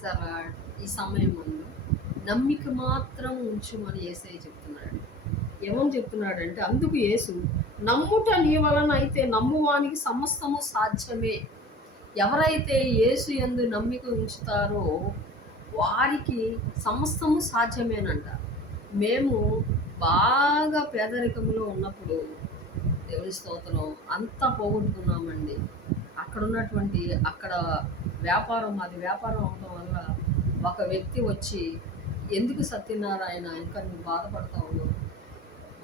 Salad ఈ సమయం ముందు నమ్మిక మాత్రం ఉంచుమని యేసయ్య చెప్తున్నాడు. ఏమని చెప్తున్నాడంటే, అందుకు యేసు, నమ్ముట నీ వలన అయితే నమ్మువానికి సమస్తము సాధ్యమే. ఎవరైతే యేసు యందు నమ్మిక ఉంచుతారో వారికి సమస్తము సాధ్యమేనంట. మేము బాగా పేదరికంలో ఉన్నప్పుడు దేవుని స్తోత్రం అంతా పోగొట్టుకున్నామండి. అక్కడ మాది వ్యాపారం అవడం వల్ల ఒక వ్యక్తి వచ్చి, ఎందుకు సత్యనారాయణ ఇంకా నువ్వు బాధపడతావు,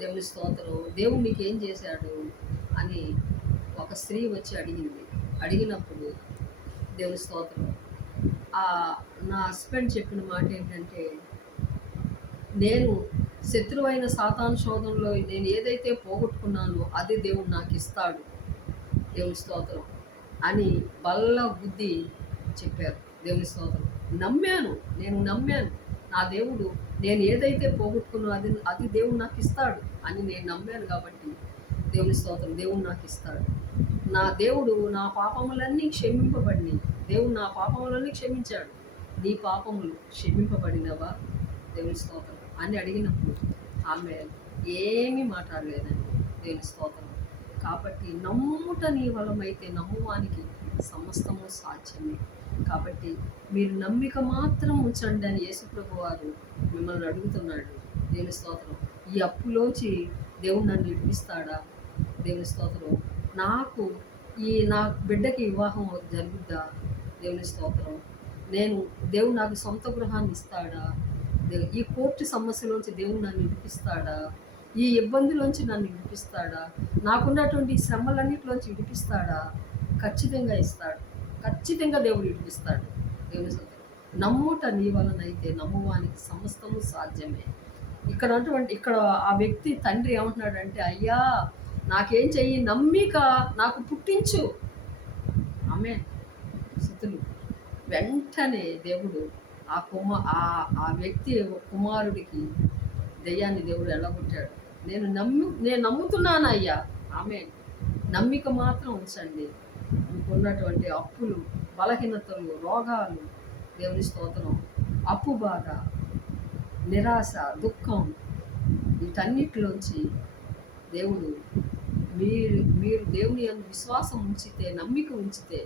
దేవుని స్తోత్రం, దేవుడు నీకేం చేశాడు అని ఒక స్త్రీ వచ్చి అడిగినప్పుడు దేవుని స్తోత్రం నా హస్బెండ్ చెప్పిన మాట ఏంటంటే, నేను శత్రువైన సాతాను శోధనలో నేను ఏదైతే పోగొట్టుకున్నానో అది దేవుడు నాకు ఇస్తాడు, దేవుని స్తోత్రం అని బల్ల బుద్ధి చెప్పారు. దేవుని స్తోత్రం. నేను నమ్మాను నా దేవుడు నేను ఏదైతే పోగొట్టుకున్నా అది దేవుడు నాకు ఇస్తాడు అని నేను నమ్మాను. కాబట్టి దేవుని స్తోత్రం, దేవుడు నాకు ఇస్తాడు. నా దేవుడు నా పాపములన్నీ క్షమింపబడినాయి. దేవుడు నా పాపములన్నీ క్షమించాడు. నీ పాపములు క్షమింపబడినవా, దేవుని స్తోత్రం అని అడిగినప్పుడు ఆమె ఏమీ మాట్లాడలేదండి. దేవుని స్తోత్రం. కాబట్టి నమ్ముట నీ వలమైతే నమ్మువానికి సమస్తము సాధ్యమే. కాబట్టి మీరు నమ్మిక మాత్రం ఉంచండి అని యేసుప్రభు వారు మిమ్మల్ని అడుగుతున్నాడు. దేవుని స్తోత్రం. ఈ అప్పులోంచి దేవుడు నన్ను విడిపిస్తాడా, దేవుని స్తోత్రం, నా బిడ్డకి వివాహం జరుగుద్దా, దేవుని స్తోత్రం, దేవుడు నాకు సొంత గృహాన్ని ఇస్తాడా, ఈ కోర్టు సమస్యలోంచి దేవుడు నన్ను విడిపిస్తాడా, ఈ ఇబ్బందులోంచి నన్ను విడిపిస్తాడా, నాకున్నటువంటి శ్రమలన్నిటిలోంచి విడిపిస్తాడా, ఖచ్చితంగా ఇస్తాడు. ఖచ్చితంగా దేవుడు విడిపిస్తాడు. దేవుని స్తోత్రం. నమ్ముట నీ వలనైతే నమ్మువానికి సమస్తము సాధ్యమే. ఇక్కడ ఆ వ్యక్తి తండ్రి ఏమంటున్నాడంటే, అయ్యా నాకేం చెయ్యి, నమ్మిక నాకు పుట్టించు. ఆమె స్తుతులు. వెంటనే దేవుడు ఆ వ్యక్తి కుమారుడికి దెయ్యాన్ని దేవుడు ఎల్లగొట్టాడు. నేను నమ్ముతున్నాను అయ్యా. ఆమె నమ్మిక మాత్రం ఉంచండి. మీకున్నటువంటి అప్పులు, బలహీనతలు, రోగాలు, దేవుని స్తోత్రం, అప్పు బాధ, నిరాశ, దుఃఖం, వీటన్నిటిలోంచి దేవుడు మీరు దేవుని యందు విశ్వాసం ఉంచితే, నమ్మిక ఉంచితే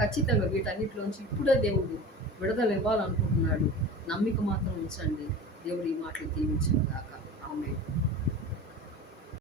ఖచ్చితంగా వీటన్నిటిలోంచి ఇప్పుడే దేవుడు విడుదల ఇవ్వాలనుకుంటున్నాడు. నమ్మిక మాత్రం ఉంచండి. దేవుడు ఈ మాటలు దీవించును గాక. ఆమేన్.